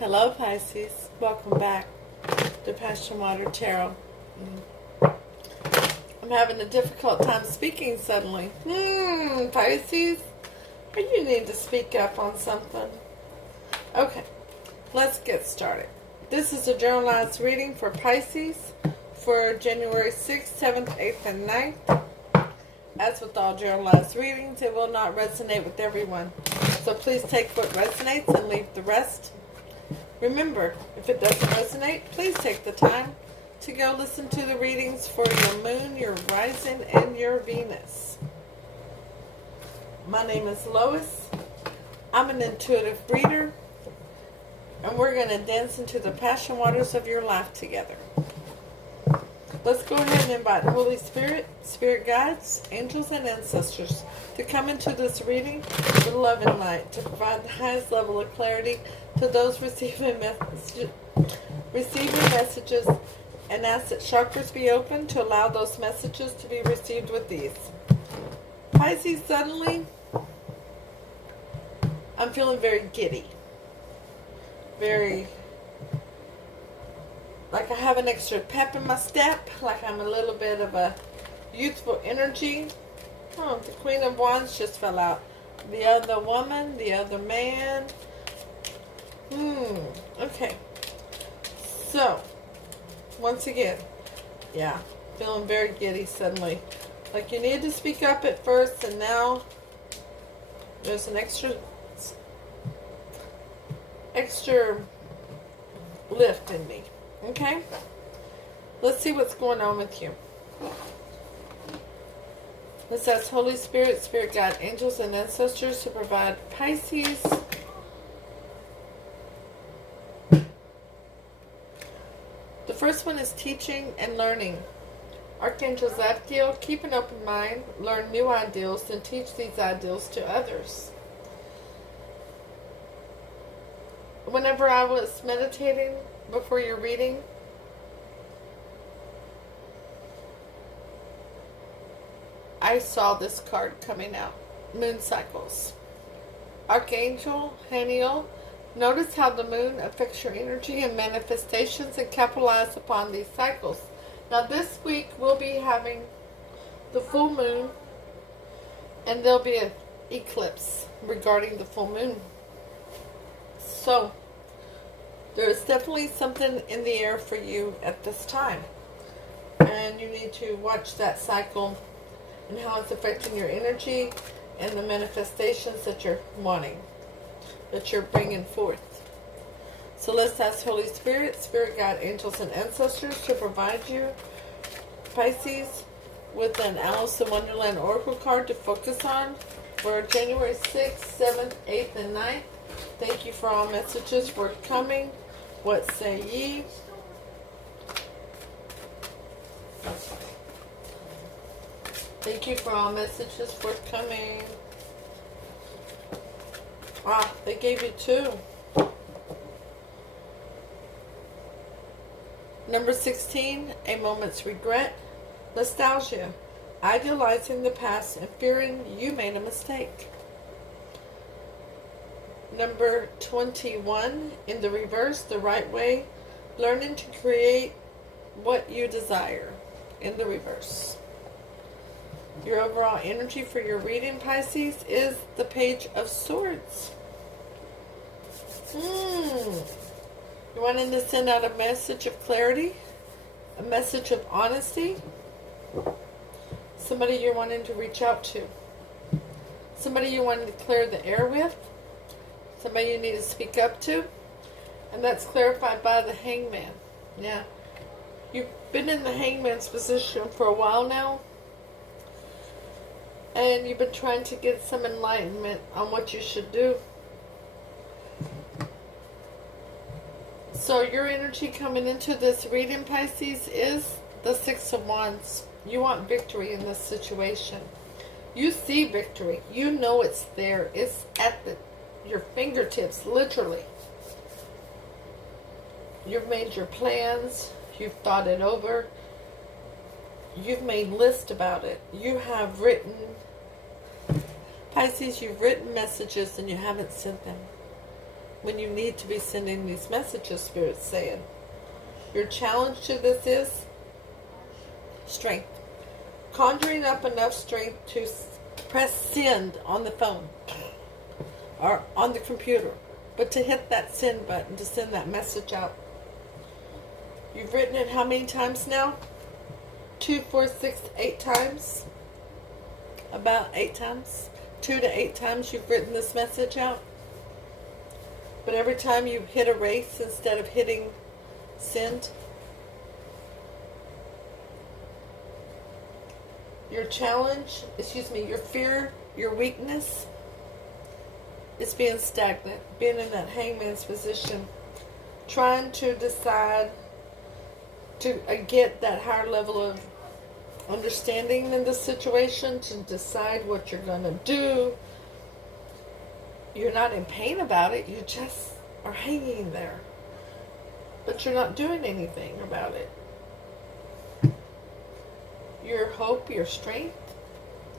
Hello Pisces, welcome back to Passion Water Tarot. I'm having a difficult time speaking suddenly. Pisces, you need to speak up on something. Okay, let's get started. This is a generalized reading for Pisces for January 6th, 7th, 8th, and 9th. As with all generalized readings, it will not resonate with everyone. So please take what resonates and leave the rest. Remember, if it doesn't resonate, please take the time to go listen to the readings for your moon, your rising, and your Venus. My name is Lois. I'm an intuitive reader, and we're going to dance into the passion waters of your life together. Let's go ahead and invite Holy Spirit, Spirit guides, angels, and ancestors to come into this reading with love and light to provide the highest level of clarity to those receiving messages, and ask that chakras be open to allow those messages to be received with ease. Pisces, suddenly, I'm feeling very giddy. Very, like I have an extra pep in my step, like I'm a little bit of a youthful energy. Oh, the Queen of Wands just fell out. The other woman, the other man. Okay. So, once again, yeah, feeling very giddy suddenly. Like you need to speak up at first, and now there's an extra lift in me. Okay? Let's see what's going on with you. Let's ask Holy Spirit, Spirit Guide, Angels, and Ancestors to provide Pisces the first one is teaching and learning. Archangel Zadkiel, keep an open mind, learn new ideals, and teach these ideals to others. Whenever I was meditating before your reading, I saw this card coming out. Moon cycles. Archangel Haniel, notice how the moon affects your energy and manifestations and capitalize upon these cycles. Now this week we'll be having the full moon, and there'll be an eclipse regarding the full moon. So there is definitely something in the air for you at this time, and you need to watch that cycle and how it's affecting your energy and the manifestations that you're wanting, that you're bringing forth. So let's ask Holy Spirit, Spirit Guide, Angels, and Ancestors to provide you, Pisces, with an Alice in Wonderland Oracle card to focus on for January 6th, 7th, 8th, and 9th. Thank you for all messages forthcoming. What say ye? Thank you for all messages forthcoming. Ah, they gave you two. Number 16, a moment's regret. Nostalgia, idealizing the past and fearing you made a mistake. Number 21, in the reverse, the right way. Learning to create what you desire. In the reverse. Your overall energy for your reading, Pisces, is the Page of Swords. You're wanting to send out a message of clarity, a message of honesty, somebody you're wanting to reach out to, somebody you wanting to clear the air with, somebody you need to speak up to, and that's clarified by the Hangman. Yeah, you've been in the Hangman's position for a while now, and you've been trying to get some enlightenment on what you should do. So your energy coming into this reading, Pisces, is the Six of Wands. You want victory in this situation. You see victory. You know it's there. It's at your fingertips, literally. You've made your plans. You've thought it over. You've made lists about it. You have written, Pisces, you've written messages and you haven't sent them. when you need to be sending these messages, Spirit's saying. Your challenge to this is strength. Conjuring up enough strength to press send on the phone or on the computer, but to hit that send button to send that message out. You've written it how many times now? 2, 4, 6, 8 times? About 8 times? 2 to 8 times you've written this message out. But every time you hit erase instead of hitting send. Your challenge, your fear, your weakness is being stagnant, being in that hangman's position, trying to decide to get that higher level of understanding in this situation, to decide what you're going to do. You're not in pain about it, you just are hanging there, but you're not doing anything about it. Your hope, your strength,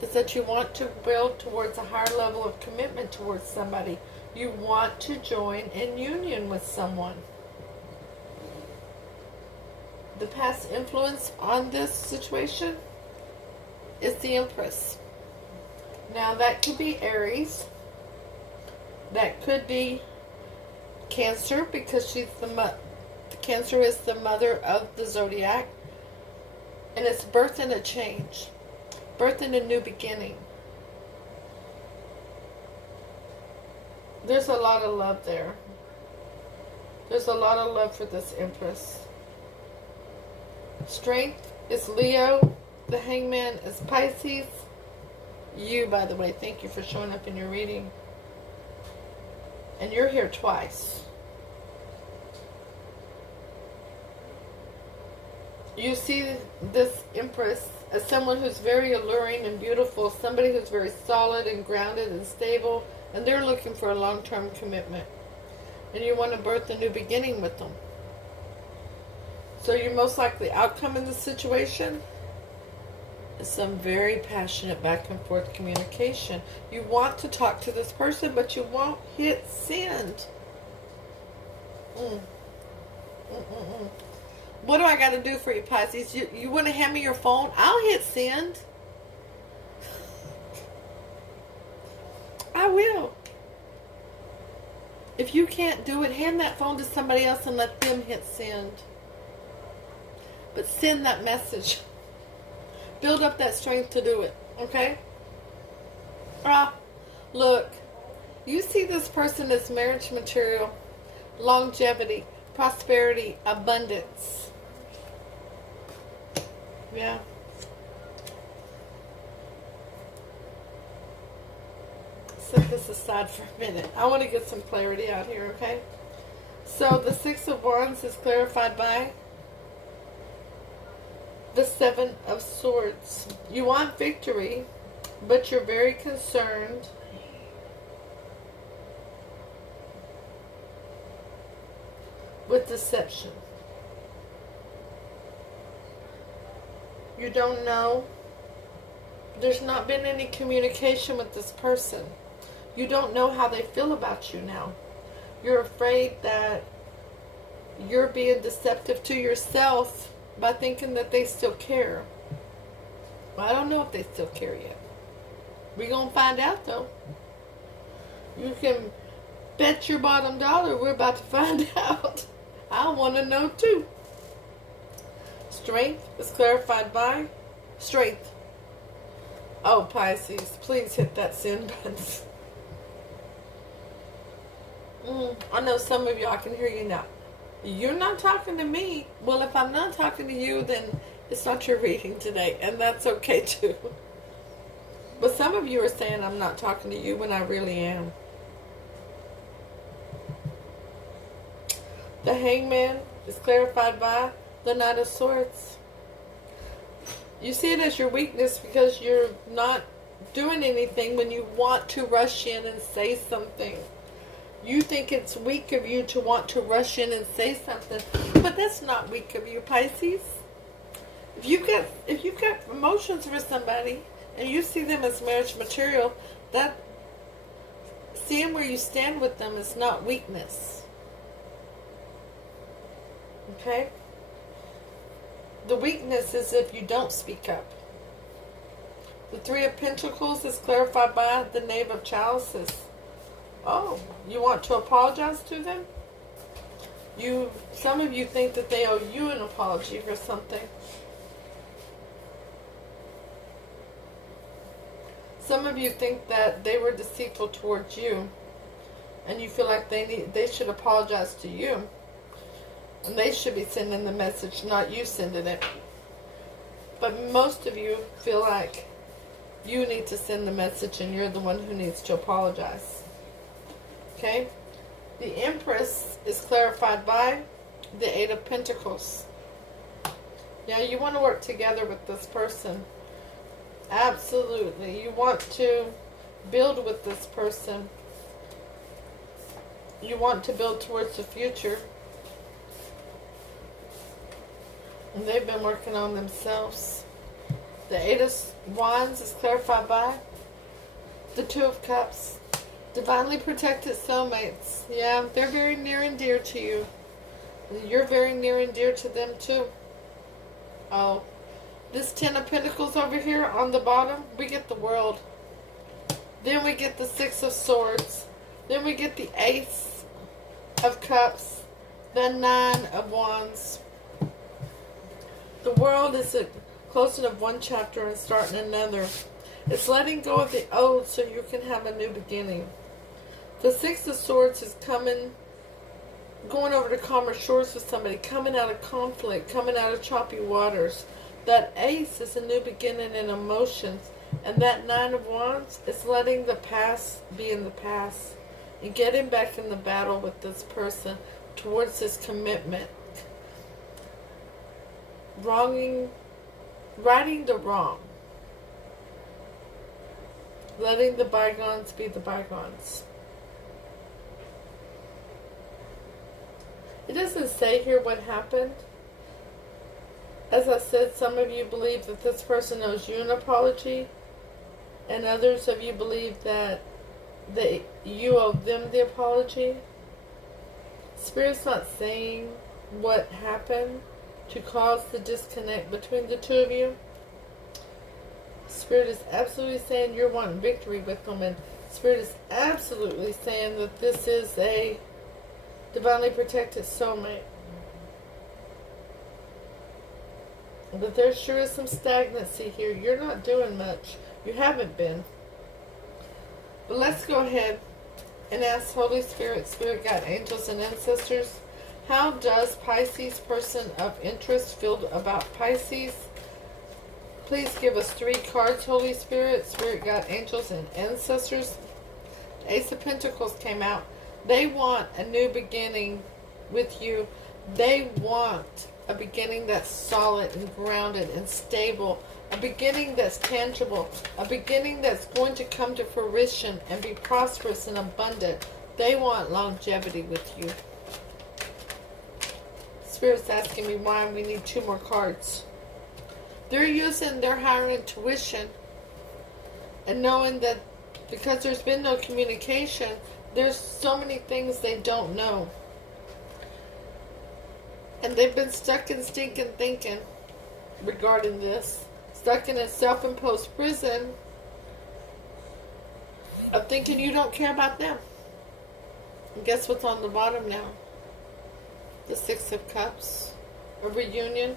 is that you want to build towards a higher level of commitment towards somebody. You want to join in union with someone. The past influence on this situation is the Empress. Now that could be Aries. That could be Cancer, because she's Cancer is the mother of the zodiac. And it's birthing a change. Birthing a new beginning. There's a lot of love there. There's a lot of love for this Empress. Strength is Leo. The Hangman is Pisces. You, by the way, thank you for showing up in your reading. And you're here twice. You see this Empress as someone who's very alluring and beautiful, somebody who's very solid and grounded and stable, and they're looking for a long-term commitment. And you want to birth a new beginning with them. So your most likely outcome in this situation is some very passionate back and forth communication. You want to talk to this person, but you won't hit send. What do I got to do for you, Pisces? You want to hand me your phone? I'll hit send. I will. If you can't do it, hand that phone to somebody else and let them hit send. But send that message. Build up that strength to do it. Okay? Look. You see this person as marriage material, longevity, prosperity, abundance. Yeah. Set this aside for a minute. I want to get some clarity out here, okay? So the Six of Wands is clarified by the Seven of Swords. You want victory, but you're very concerned with deception. You don't know. There's not been any communication with this person. You don't know how they feel about you now. You're afraid that you're being deceptive to yourself by thinking that they still care. Well, I don't know if they still care yet. We're going to find out, though. You can bet your bottom dollar we're about to find out. I want to know, too. Strength is clarified by strength. Oh, Pisces, please hit that send button. I know some of y'all can hear you now. You're not talking to me. Well, if I'm not talking to you, then it's not your reading today, and that's okay too. But some of you are saying I'm not talking to you when I really am. The Hangman is clarified by the Knight of Swords. You see it as your weakness because you're not doing anything when you want to rush in and say something. You think it's weak of you to want to rush in and say something, but that's not weak of you, Pisces. If you've got emotions for somebody and you see them as marriage material, that seeing where you stand with them is not weakness. Okay? The weakness is if you don't speak up. The Three of Pentacles is clarified by the Knave of Chalices. Oh, you want to apologize to them? Some of you think that they owe you an apology for something. Some of you think that they were deceitful towards you, and you feel like they should apologize to you, and they should be sending the message, not you sending it. But most of you feel like you need to send the message, and you're the one who needs to apologize. Okay? The Empress is clarified by the Eight of Pentacles. Yeah, you want to work together with this person. Absolutely. You want to build with this person. You want to build towards the future. And they've been working on themselves. The Eight of Wands is clarified by the Two of Cups. Divinely protected soulmates. Yeah, they're very near and dear to you. You're very near and dear to them too. Oh, this Ten of Pentacles over here on the bottom, we get the World. Then we get the Six of Swords. Then we get the Ace of Cups. The Nine of Wands. The World is a closing of one chapter and starting another. It's letting go of the old so you can have a new beginning. The Six of Swords is going over to calmer shores with somebody, coming out of conflict, coming out of choppy waters. That Ace is a new beginning in emotions. And that Nine of Wands is letting the past be in the past and getting back in the battle with this person towards this commitment. Righting the wrong. Letting the bygones be the bygones. It doesn't say here what happened. As I said, some of you believe that this person owes you an apology, and others of you believe that you owe them the apology. Spirit's not saying what happened to cause the disconnect between the two of you. Spirit is absolutely saying you're wanting victory with them, and Spirit is absolutely saying that this is a divinely protected soulmate. But there sure is some stagnancy here. You're not doing much. You haven't been. But let's go ahead and ask Holy Spirit, Spirit Guide, Angels, and Ancestors, how does Pisces person of interest feel about Pisces? Please give us 3 cards, Holy Spirit, Spirit Guide, Angels, and Ancestors. Ace of Pentacles came out. They want a new beginning with you. They want a beginning that's solid and grounded and stable. A beginning that's tangible. A beginning that's going to come to fruition and be prosperous and abundant. They want longevity with you. Spirit's asking me why we need 2 more cards. They're using their higher intuition and knowing that because there's been no communication, there's so many things they don't know. And they've been stuck in stinking thinking regarding this. Stuck in a self-imposed prison of thinking you don't care about them. And guess what's on the bottom now? The Six of Cups. A reunion.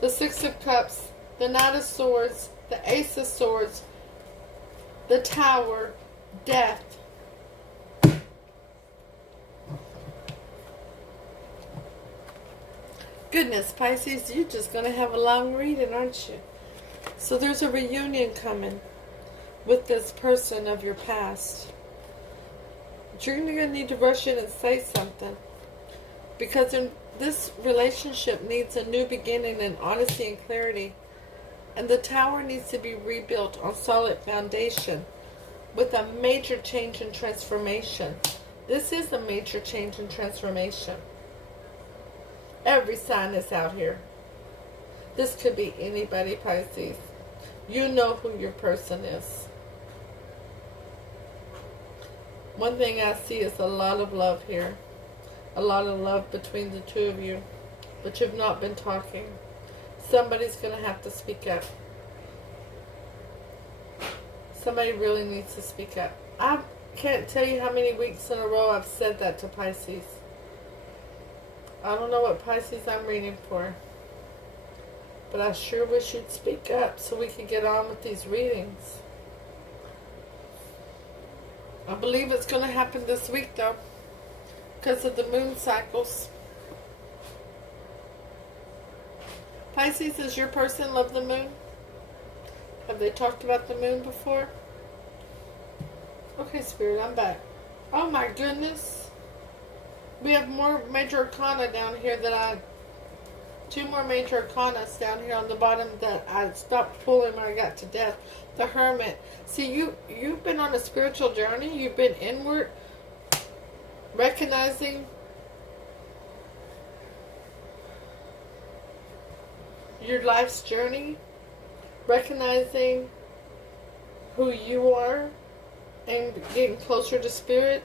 The Six of Cups. The Knight of Swords. The Ace of Swords. The Tower. Death. Goodness, Pisces, you're just going to have a long reading, aren't you? So there's a reunion coming with this person of your past. You're going to need to rush in and say something. Because this relationship needs a new beginning and honesty and clarity. And the tower needs to be rebuilt on solid foundation with a major change and transformation. This is a major change and transformation. Every sign is out here. This could be anybody, Pisces. You know who your person is. One thing I see is a lot of love here. A lot of love between the two of you. But you've not been talking. Somebody's going to have to speak up. Somebody really needs to speak up. I can't tell you how many weeks in a row I've said that to Pisces. I don't know what Pisces I'm reading for. But I sure wish you'd speak up so we could get on with these readings. I believe it's going to happen this week though. Because of the moon cycles. Pisces, does your person love the moon? Have they talked about the moon before? Okay, Spirit, I'm back. Oh my goodness. We have more major arcana down here two more major arcanas down here on the bottom that I stopped pulling when I got to death. The Hermit. See, you've been on a spiritual journey. You've been inward, recognizing your life's journey, recognizing who you are, and getting closer to Spirit.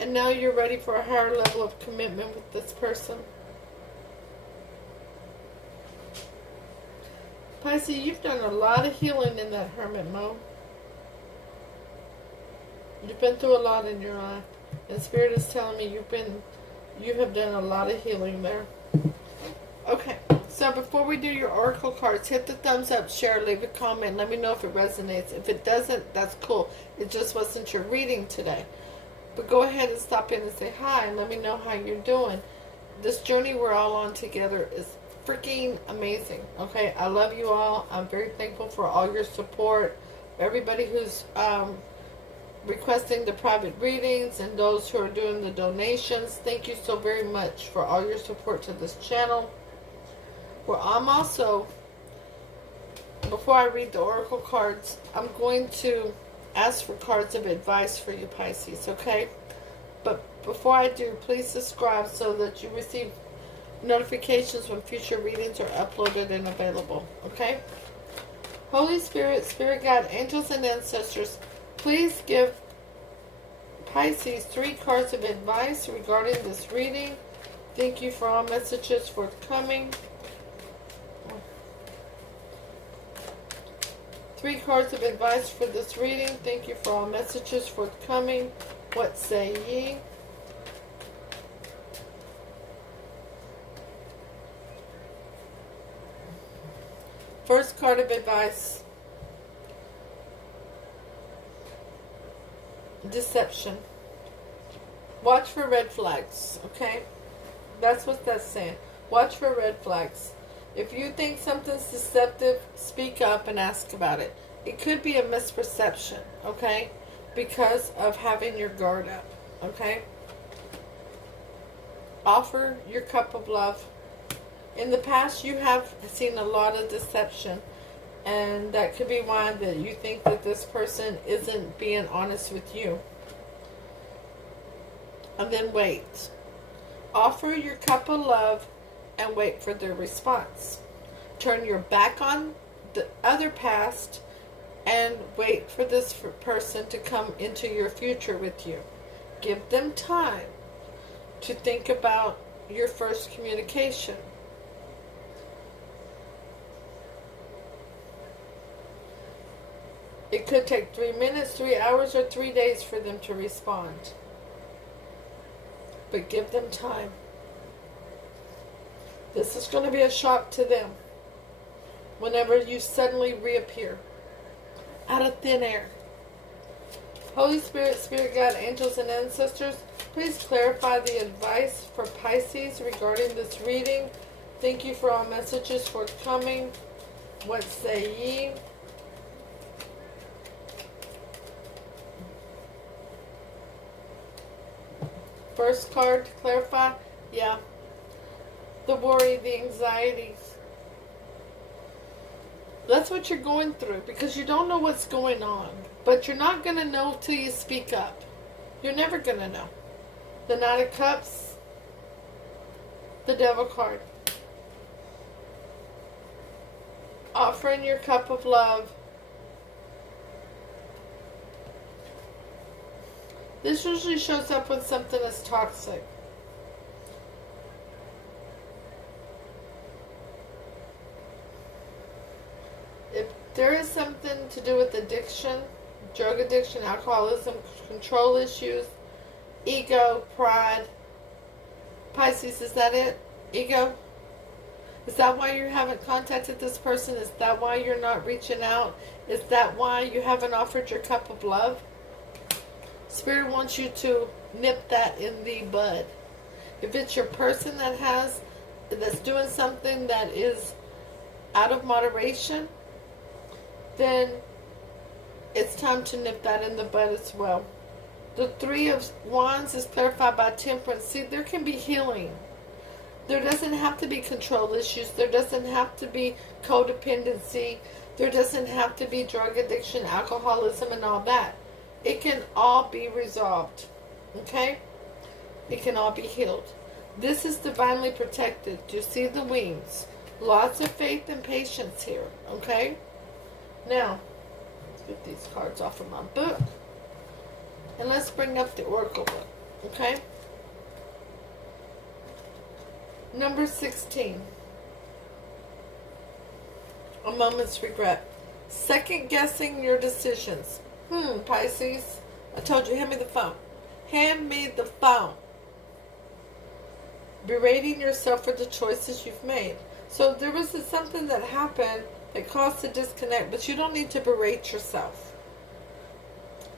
And now you're ready for a higher level of commitment with this person. Pisces, you've done a lot of healing in that Hermit mode. You've been through a lot in your life. And Spirit is telling me you have done a lot of healing there. Okay, so before we do your oracle cards, hit the thumbs up, share, leave a comment, let me know if it resonates. If it doesn't, that's cool. It just wasn't your reading today. But go ahead and stop in and say hi and let me know how you're doing. This journey we're all on together is freaking amazing. Okay, I love you all. I'm very thankful for all your support. Everybody who's requesting the private readings and those who are doing the donations. Thank you so very much for all your support to this channel. Well, I'm also, before I read the oracle cards, I'm going to ask for cards of advice for you Pisces, okay? But before I do, please subscribe so that you receive notifications when future readings are uploaded and available, okay? Holy Spirit, Spirit Guide, Angels and Ancestors, please give Pisces 3 cards of advice regarding this reading. Thank you for all messages forthcoming. 3 cards of advice for this reading. Thank you for all messages forthcoming. What say ye? First card of advice. Deception. Watch for red flags, okay? That's what that's saying. Watch for red flags. If you think something's deceptive, speak up and ask about it. It could be a misperception, okay? Because of having your guard up, okay? Offer your cup of love. In the past, you have seen a lot of deception. And that could be why that you think that this person isn't being honest with you. And then wait. Offer your cup of love and wait for their response. Turn your back on the other past and wait for this person to come into your future with you. Give them time to think about your first communication. It could take 3 minutes, 3 hours, or 3 days for them to respond. But give them time. This is going to be a shock to them whenever you suddenly reappear out of thin air. Holy Spirit, Spirit Guide, Angels and Ancestors, please clarify the advice for Pisces regarding this reading. Thank you for all messages forthcoming. What say ye? First card to clarify, yeah, the worry, the anxiety. That's what you're going through because you don't know what's going on. But you're not going to know till you speak up. You're never going to know. The Knight of Cups, the Devil card. Offering your cup of love. This usually shows up when something is toxic. If there is something to do with addiction, drug addiction, alcoholism, control issues, ego, pride, Pisces, is that it? Ego? Is that why you haven't contacted this person? Is that why you're not reaching out? Is that why you haven't offered your cup of love? Spirit wants you to nip that in the bud. If it's your person that's doing something that is out of moderation, then it's time to nip that in the bud as well. The Three of Wands is clarified by Temperance. See, there can be healing. There doesn't have to be control issues. There doesn't have to be codependency. There doesn't have to be drug addiction, alcoholism, and all that. It can all be resolved. Okay? It can all be healed. This is divinely protected. You see the wings. Lots of faith and patience here. Okay? Now, let's get these cards off of my book. And let's bring up the Oracle book. Okay? Number 16. A moment's regret. Second guessing your decisions. Pisces. I told you, hand me the phone. Hand me the phone. Berating yourself for the choices you've made. So there was something that happened that caused a disconnect, but you don't need to berate yourself.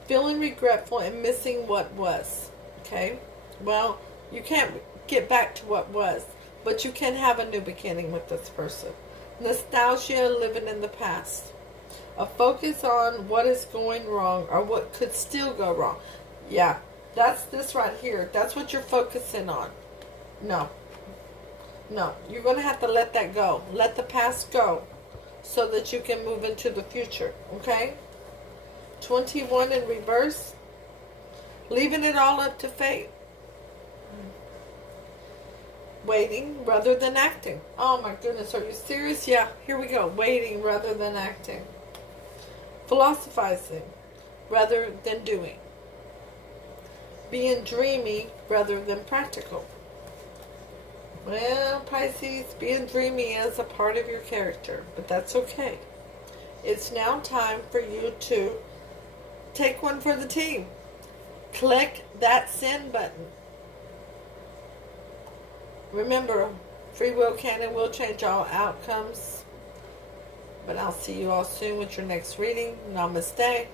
Feeling regretful and missing what was. Okay? Well, you can't get back to what was, but you can have a new beginning with this person. Nostalgia, living in the past. A focus on what is going wrong or what could still go wrong. Yeah, that's this right here. That's what you're focusing on. No. You're going to have to let that go. Let the past go so that you can move into the future. Okay? 21 in reverse. Leaving it all up to fate. Waiting rather than acting. Oh my goodness, are you serious? Yeah, here we go. Waiting rather than acting. Philosophizing rather than doing. Being dreamy rather than practical. Well, Pisces, being dreamy is a part of your character, but that's okay. It's now time for you to take one for the team. Click that send button. Remember, free will can and will change all outcomes. But I'll see you all soon with your next reading. Namaste.